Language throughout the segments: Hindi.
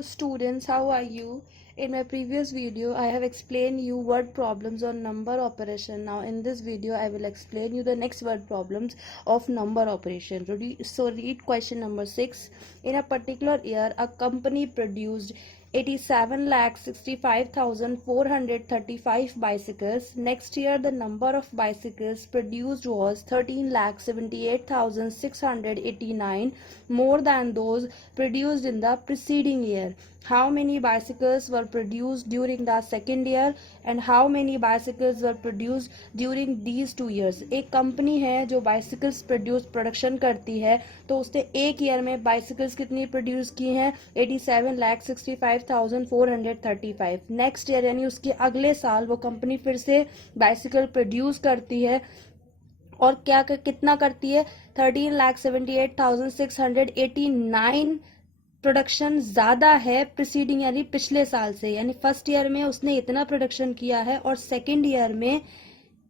Hello students, how are you? In my previous video, I have explained you word problems on number operation. Now in this video, I will explain you the next word problems of number operation. So read question number 6. In a particular year, a company produced 87,65,435 bicycles. Next year, the number of bicycles produced was 13,78,689, more than those produced in the preceding year. How many bicycles were produced during the second year and how many bicycles were produced during these 2 years? एक कंपनी है जो बाइसिकल्स प्रोडक्शन करती है, तो उसने एक ईयर में बाइसिकल्स कितनी प्रोड्यूस की हैं? 87,65,435. नेक्स्ट ईयर यानी उसके अगले साल वो कंपनी फिर से बाइसिकल प्रोड्यूस करती है और कितना करती है? 13,78,689 प्रोडक्शन ज्यादा है प्रीसीडिंग यानी पिछले साल से, यानी फर्स्ट ईयर में उसने इतना प्रोडक्शन किया है और सेकेंड ईयर में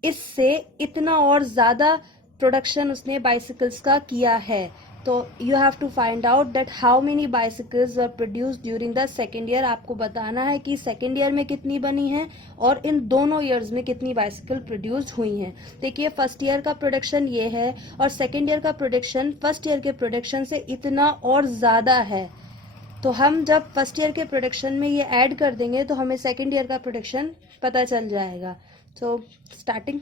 इससे इतना और ज्यादा प्रोडक्शन उसने बाइसिकल्स का किया है. तो you have to find out that how many bicycles were produced during the second year. आपको बताना है कि सेकेंड ईयर में कितनी बनी है और इन दोनों ईयर्स में कितनी बाइसिकल प्रोड्यूस्ड हुई हैं. देखिए फर्स्ट ईयर का प्रोडक्शन ये है और सेकेंड ईयर का प्रोडक्शन फर्स्ट ईयर के प्रोडक्शन से इतना और ज्यादा है. तो हम जब फर्स्ट ईयर के प्रोडक्शन में ये ऐड कर देंगे तो हमें सेकेंड ईयर का प्रोडक्शन पता चल जाएगा. So starting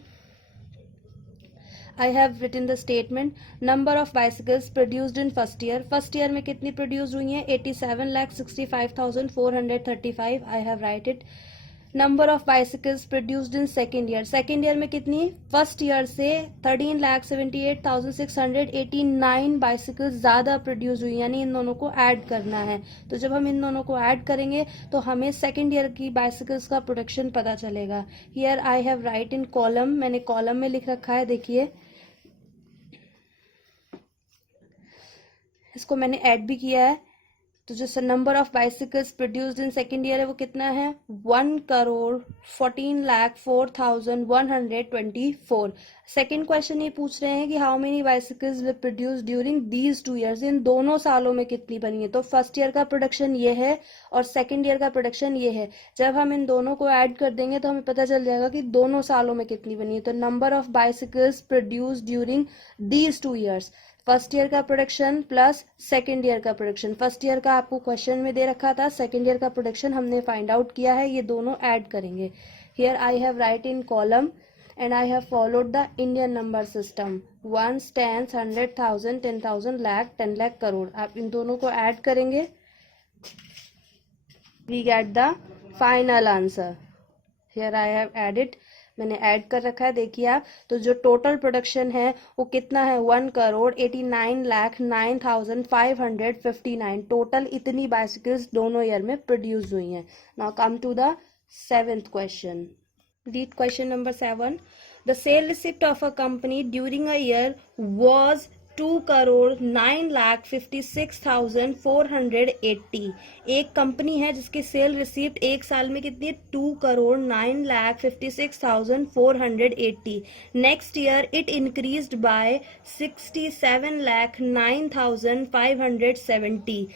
I have written the statement. Number of bicycles produced in first year. First year में कितनी प्रोड्यूस हुई हैं? 87,65,435. I have write it. Number of bicycles produced in second year. Second year में कितनी? फर्स्ट ईयर से 13,78,689 बाइसिकल्स ज़्यादा प्रोड्यूस हुई, यानी इन दोनों को ऐड करना है. तो जब हम इन दोनों को ऐड करेंगे तो हमें सेकेंड ईयर की बाइसिकल्स का प्रोडक्शन पता चलेगा. Here I have right in column. मैंने कॉलम में लिख रखा है, देखिए इसको मैंने ऐड भी किया है. तो जो number of bicycles produced in second year है वो कितना है? 1,14,04,124. सेकेंड क्वेश्चन ये पूछ रहे हैं कि how many bicycles were produce during these 2 years. इन दोनों सालों में कितनी बनी है? तो फर्स्ट ईयर का प्रोडक्शन ये है और सेकेंड ईयर का प्रोडक्शन ये है. जब हम इन दोनों को ऐड कर देंगे तो हमें पता चल जाएगा कि दोनों सालों में कितनी बनी है. तो number of bicycles produce during these 2 years, first year का प्रोडक्शन प्लस सेकेंड ईयर का प्रोडक्शन. फर्स्ट ईयर का आपको क्वेश्चन में दे रखा था, सेकेंड ईयर का प्रोडक्शन हमने फाइंड आउट किया है. ये दोनों ऐड करेंगे. Here I have right in column and I have followed the Indian number system. 1, 10, 100,000, 10,000, lakh, 10 lakh, crore. आप इन दोनों को ऐड करेंगे, we get the final answer. Here I have added, मैंने ऐड कर रखा है, देखिए आप. तो जो टोटल प्रोडक्शन है वो कितना है? 1,89,09,559. टोटल इतनी बाइसिकल्स दोनों ईयर में प्रोड्यूस हुई हैं. Now come to the 7th question. Read question number 7. The sale receipt of a company during a year was 2,09,56,480. एक कंपनी है जिसकी सेल रिसीप्ट एक साल में कितनी है? 2,09,56,480. Next year it increased by 67,09,570.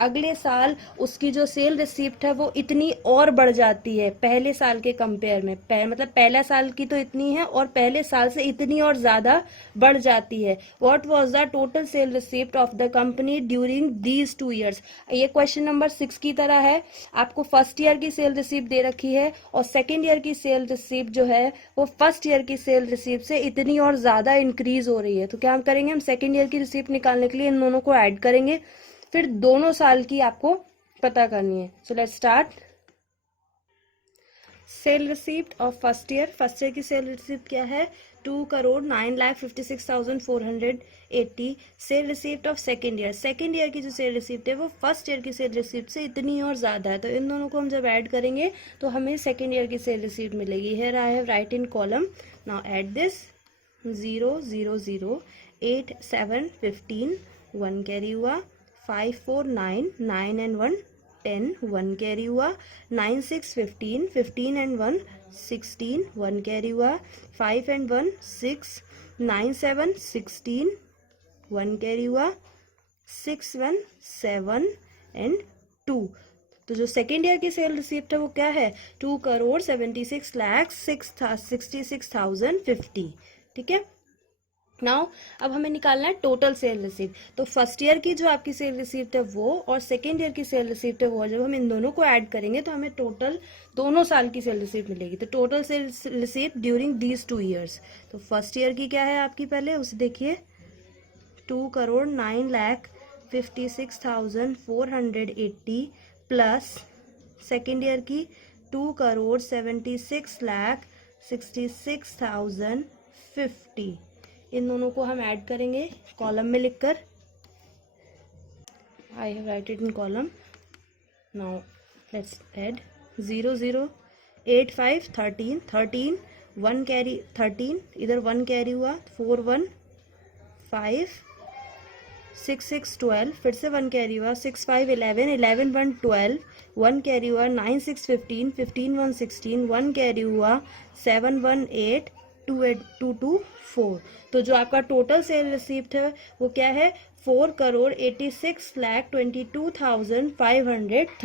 अगले साल उसकी जो सेल रिसिप्ट है वो इतनी और बढ़ जाती है पहले साल के कंपेयर में. मतलब पहला साल की तो इतनी है और पहले साल से इतनी और ज्यादा बढ़ जाती है. What was the total sale receipt of the company during these 2 years. ये क्वेश्चन नंबर 6 की तरह है. आपको फर्स्ट ईयर की सेल रिसिप्ट दे रखी है और सेकेंड ईयर की सेल रिसिप्ट जो है वो फर्स्ट ईयर की सेल रिसिप्ट से इतनी और ज्यादा इंक्रीज हो रही है. तो क्या हम करेंगे? हम सेकेंड ईयर की रिसिप्ट निकालने के लिए इन दोनों को ऐड करेंगे, फिर दोनों साल की आपको पता करनी है. So let's start. Sale receipt of first year. First year की सेल रिसिप्ट क्या है? 2,09,56,480. Sale receipt of second year. Second year की जो सेल रिसिप्ट है वो फर्स्ट ईयर की सेल रिसिप्ट से इतनी और ज्यादा है. तो इन दोनों को हम जब ऐड करेंगे तो हमें सेकेंड ईयर की सेल रिसिप्ट मिलेगी. Here I have right in column. Now add this. 0, 0, 0, 8, 7, 15, 1 carry हुआ. 5, 4, 9, 9 and 1, 10, 1 कैरी हुआ. 9, 6, 15, 15 and 1, 16, 1 कैरी हुआ. 5 and 1, 6, 9, 7, 16, 1 कैरी हुआ. 6, 1, 7 and 2. तो जो सेकेंड ईयर की सेल रिसिप्ट है वो क्या है, 2,76,66,050। ठीक है। नाउ अब हमें निकालना है टोटल सेल रिसिप्ट। तो फर्स्ट ईयर की जो आपकी सेल रिसिप्ट है वो और सेकेंड ईयर की सेल रिसिप्ट है वो, जब हम इन दोनों को ऐड करेंगे तो हमें टोटल दोनों साल की सेल रिसिप्ट मिलेगी। तो total sale receipt during these 2 years, तो फर्स्ट ईयर की क्या है आपकी, पहले उसे देखिए, 2,09,56,480 प्लस सेकेंड ईयर की 2,76,66,050। इन दोनों को हम ऐड करेंगे कॉलम में लिखकर, I have right it in column. Now let's add 0 0 8 5 13 13 1 carry 13, इधर 1 कैरी हुआ, 4 1 5 6 6 12, फिर से 1 कैरी हुआ, 6 5 11 11 1 12, 1 कैरी हुआ, 9 6 15 15 1 16, 1 कैरी हुआ, 7 1 8 2 8 2 2 4। तो जो आपका टोटल सेल रिसिप्ट है वो क्या है, 4,86,22,530।